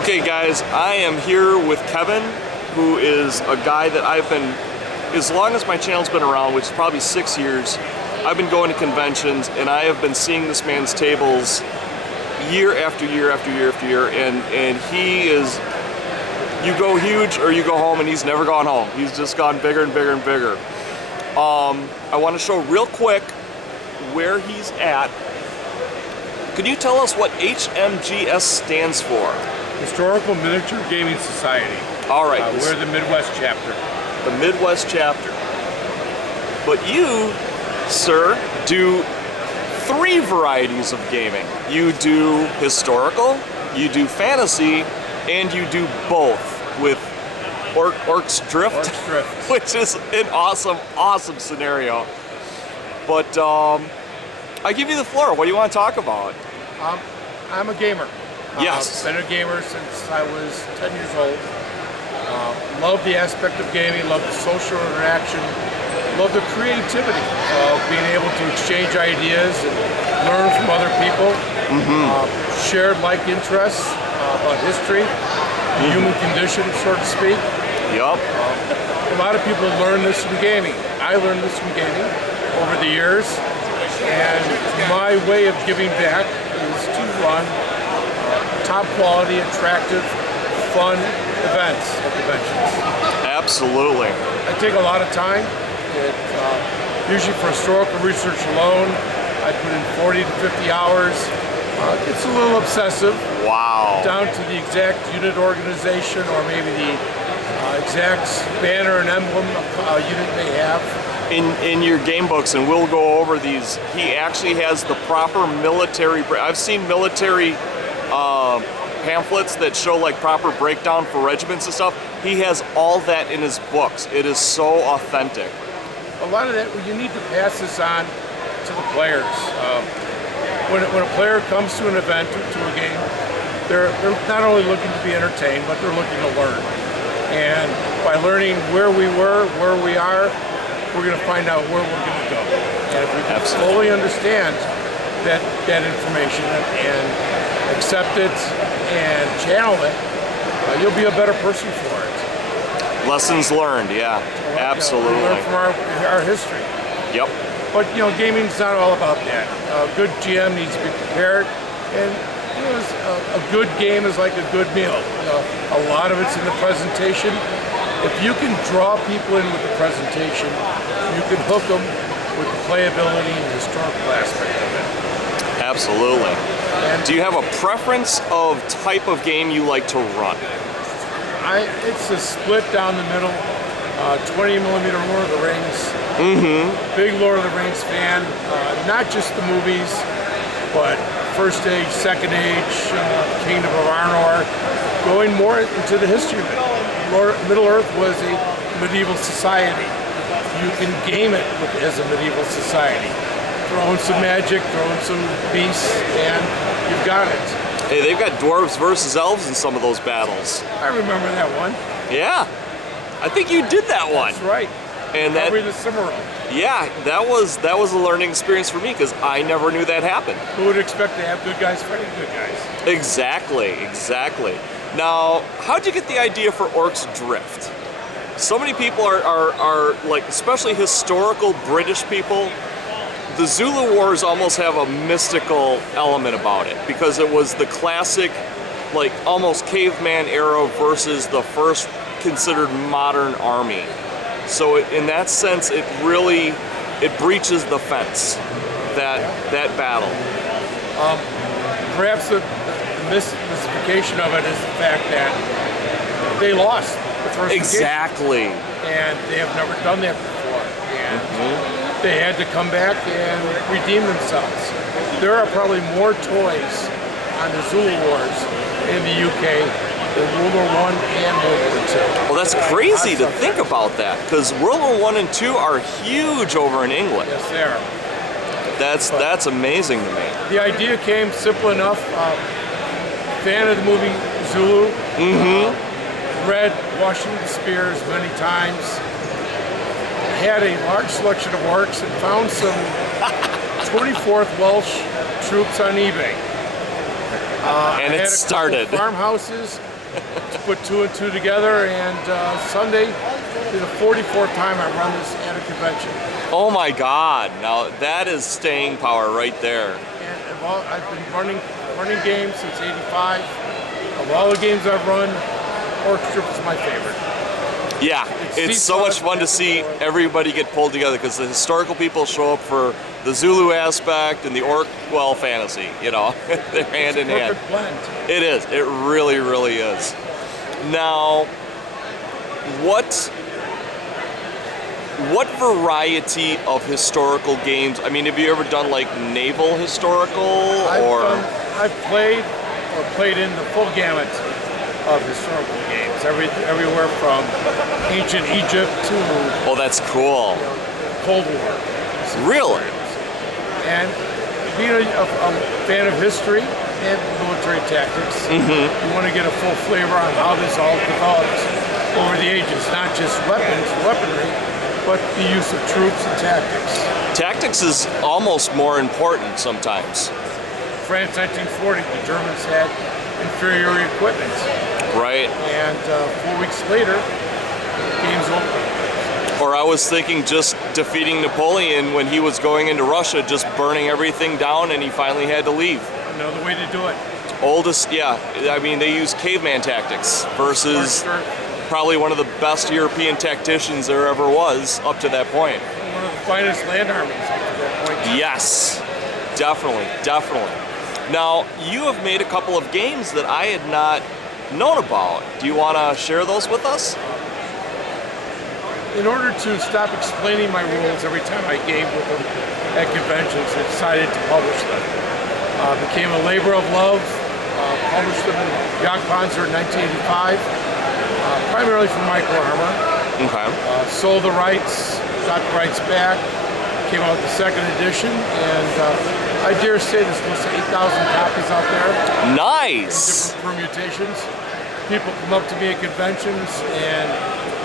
Okay guys, I am here with Kevin, who is a guy that I've been, as long as my channel's been around, which is probably 6 years, I've been going to conventions and I have been seeing this man's tables year after year after year after year, and he is, you go huge or you go home, and he's never gone home. He's just gone bigger and bigger and bigger. I want to show real quick where he's at. Could you tell us what HMGS stands for? Historical Miniature Gaming Society. All right. We're the Midwest chapter. The Midwest chapter. But you, sir, do 3 varieties of gaming. You do historical, you do fantasy, and you do both with Orcs Drift, which is an awesome, awesome scenario. But I give you the floor. What do you want to talk about? I'm a gamer. Yes. Been a gamer since I was 10 years old. Love the aspect of gaming, love the social interaction, love the creativity of being able to exchange ideas and learn from other people. Shared like interests about history, the human condition, so to speak. Yup. A lot of people learn this from gaming. I learned this from gaming over the years, and my way of giving back is to run top quality, attractive, fun events at conventions. Absolutely. I take a lot of time. Usually for historical research alone, I put in 40 to 50 hours. It's a little obsessive. Wow. Down to the exact unit organization, or maybe the exact banner and emblem a unit may have. In your game books, and we'll go over these, he actually has the proper military, I've seen military pamphlets that show like proper breakdown for regiments and stuff. He has all that in his books. It is so authentic. A lot of that, you need to pass this on to the players. When a player comes to an event, to a game, they're not only looking to be entertained, but they're looking to learn. And by learning where we were, where we are, we're going to find out where we're going to go. And if we can fully understand that information and accept it and channel it, you'll be a better person for it. Lessons learned, yeah, absolutely. We learn from our history. Yep. But gaming's not all about that. A good GM needs to be prepared, and a good game is like a good meal. A lot of it's in the presentation. If you can draw people in with the presentation, you can hook them with the playability and the historical aspect of it. Absolutely. And do you have a preference of type of game you like to run? It's a split down the middle. 20mm Lord of the Rings. Big Lord of the Rings fan. Not just the movies, but First Age, Second Age, Kingdom of Arnor. Going more into the history of it. Middle Earth was a medieval society. You can game it as a medieval society. Throw in some magic, throw in some beasts, and you've got it. Hey, they've got dwarves versus elves in some of those battles. I remember that one. Yeah, I think you did that one. That's right. And that, the Cimarron. Yeah, that was a learning experience for me, because I never knew that happened. Who would expect to have good guys fighting good guys? Exactly, exactly. Now, how'd you get the idea for Orcs Drift? So many people are like, especially historical British people, the Zulu Wars almost have a mystical element about it, because it was the classic, like, almost caveman era versus the first considered modern army. So in that sense, it breaches the fence, that battle. Perhaps the mystification of it is the fact that they lost the first Exactly. engagement, and they have never done that before, and they had to come back and redeem themselves. There are probably more toys on the Zulu Wars in the UK than World War I and World War II. Well, that's crazy to think about that, because World War I and II are huge over in England. Yes, they are. That's amazing to me. The idea came simple enough. Fan of the movie Zulu. Read Washington Spears many times. Had a large selection of works and found some 24th Welsh troops on eBay. And I it had a started. couple farmhouses to put 2 and 2 together, and Sunday is the 44th time I run this at a convention. Oh my God! Now that is staying power right there. And I've been running games since '85. Of all the games I've run, Orchestra is my favorite. Yeah, it's so much fun to see everybody get pulled together because the historical people show up for the Zulu aspect and the Orc-well fantasy. You know, they're hand in hand. Perfect blend. It is. It really, really is. Now, what variety of historical games? I mean, have you ever done like naval historical I've played in the full gamut of historical games, everywhere from ancient Egypt to Oh, that's cool. Cold War. Really? And being a fan of history and military tactics, you want to get a full flavor on how this all developed over the ages, not just weaponry, but the use of troops and tactics. Tactics is almost more important sometimes. France 1940, the Germans had inferior equipment. Right. And 4 weeks later, game's over. Or I was thinking just defeating Napoleon when he was going into Russia, just burning everything down, and he finally had to leave. Another way to do it. Oldest, yeah. I mean, they use caveman tactics versus probably one of the best European tacticians there ever was up to that point. One of the finest land armies up to that point. Yes, definitely, definitely. Now, you have made a couple of games that I had not known about. Do you want to share those with us? In order to stop explaining my rules every time I game with them at conventions, I decided to publish them. Became a labor of love, published them in Jagdpanzer in 1985, primarily for micro armor. Okay. Sold the rights, got the rights back, came out with the second edition, and I dare say there's close to 8,000 copies out there. Nice! Different permutations. People come up to me at conventions and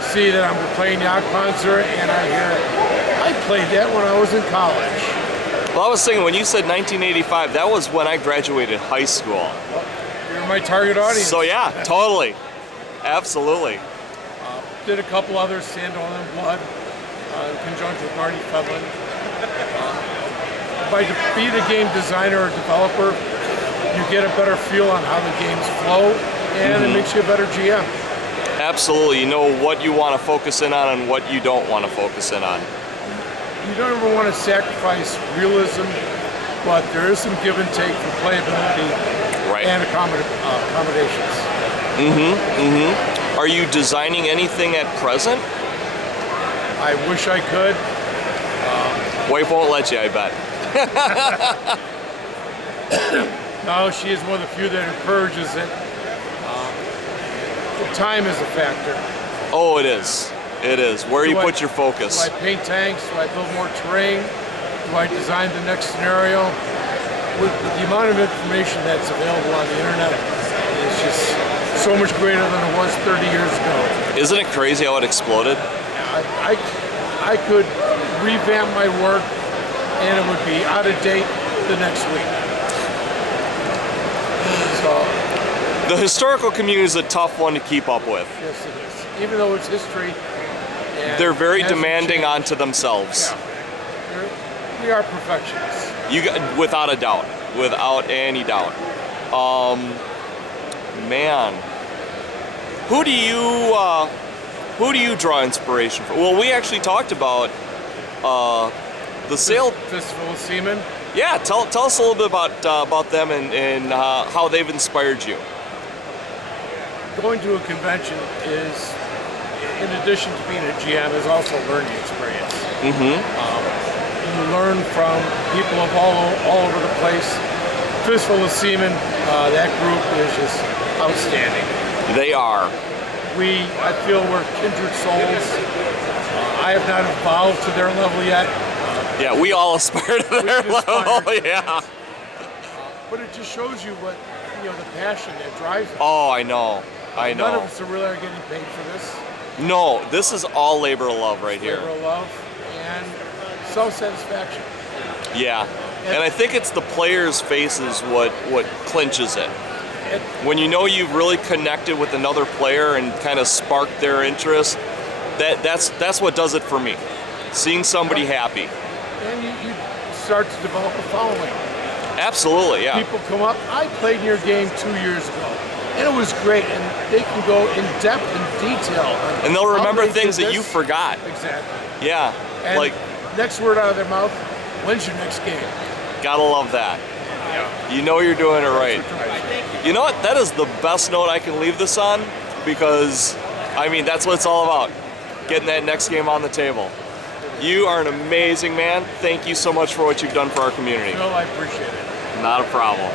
see that I'm playing Jagdpanzer, and I hear, I played that when I was in college. Well, I was thinking when you said 1985, that was when I graduated high school. Well, you're my target audience. So yeah, totally. Absolutely. Did a couple others, Sandal and Blood, in conjunction with Marty Fedlin. By being a game designer or developer, you get a better feel on how the games flow, and it makes you a better GM. Absolutely. You know what you want to focus in on and what you don't want to focus in on. You don't ever want to sacrifice realism, but there is some give and take for playability and accommodations. Are you designing anything at present? I wish I could. Wife won't let you, I bet. No, she is one of the few that encourages it. The time is a factor. Oh, it is. It is. Where you put your focus. Do I paint tanks? Do I build more terrain? Do I design the next scenario? With the amount of information that's available on the internet, it's just so much greater than it was 30 years ago. Isn't it crazy how it exploded? I could revamp my work and it would be out of date the next week. So, the historical community is a tough one to keep up with. Yes, it is. Even though it's history. They're very demanding onto themselves. Yeah. We are perfectionists. Without a doubt. Without any doubt. Man. Who do you draw inspiration from? Well, we actually talked about the sail Festival of Seamen. Yeah, tell us a little bit about them and how they've inspired you. Going to a convention is, in addition to being a GM, is also a learning experience. You learn from people of all over the place. Fistful of Seamen, that group is just outstanding. They are. I feel we're kindred souls. I have not evolved to their level yet. Yeah, we all aspire to their level. Yeah. But it just shows you what, the passion that drives it. Oh, I know. I know. None of us are really getting paid for this. No, this is all labor of love right here. Labor of love and self-satisfaction. Yeah, And I think it's the players' faces what clinches it. When you know you've really connected with another player and kind of sparked their interest, that's what does it for me. Seeing somebody happy. And you start to develop a following. Absolutely, yeah. People come up, I played in your game 2 years ago, and it was great, and they can go in depth and detail. And they'll remember things that you forgot. Exactly. Yeah, And like, next word out of their mouth, when's your next game? gotta love that. Yeah. You know you're doing it right. You know what? That is the best note I can leave this on, because, I mean, that's what it's all about. Getting that next game on the table. You are an amazing man. Thank you so much for what you've done for our community. No, I appreciate it. Not a problem.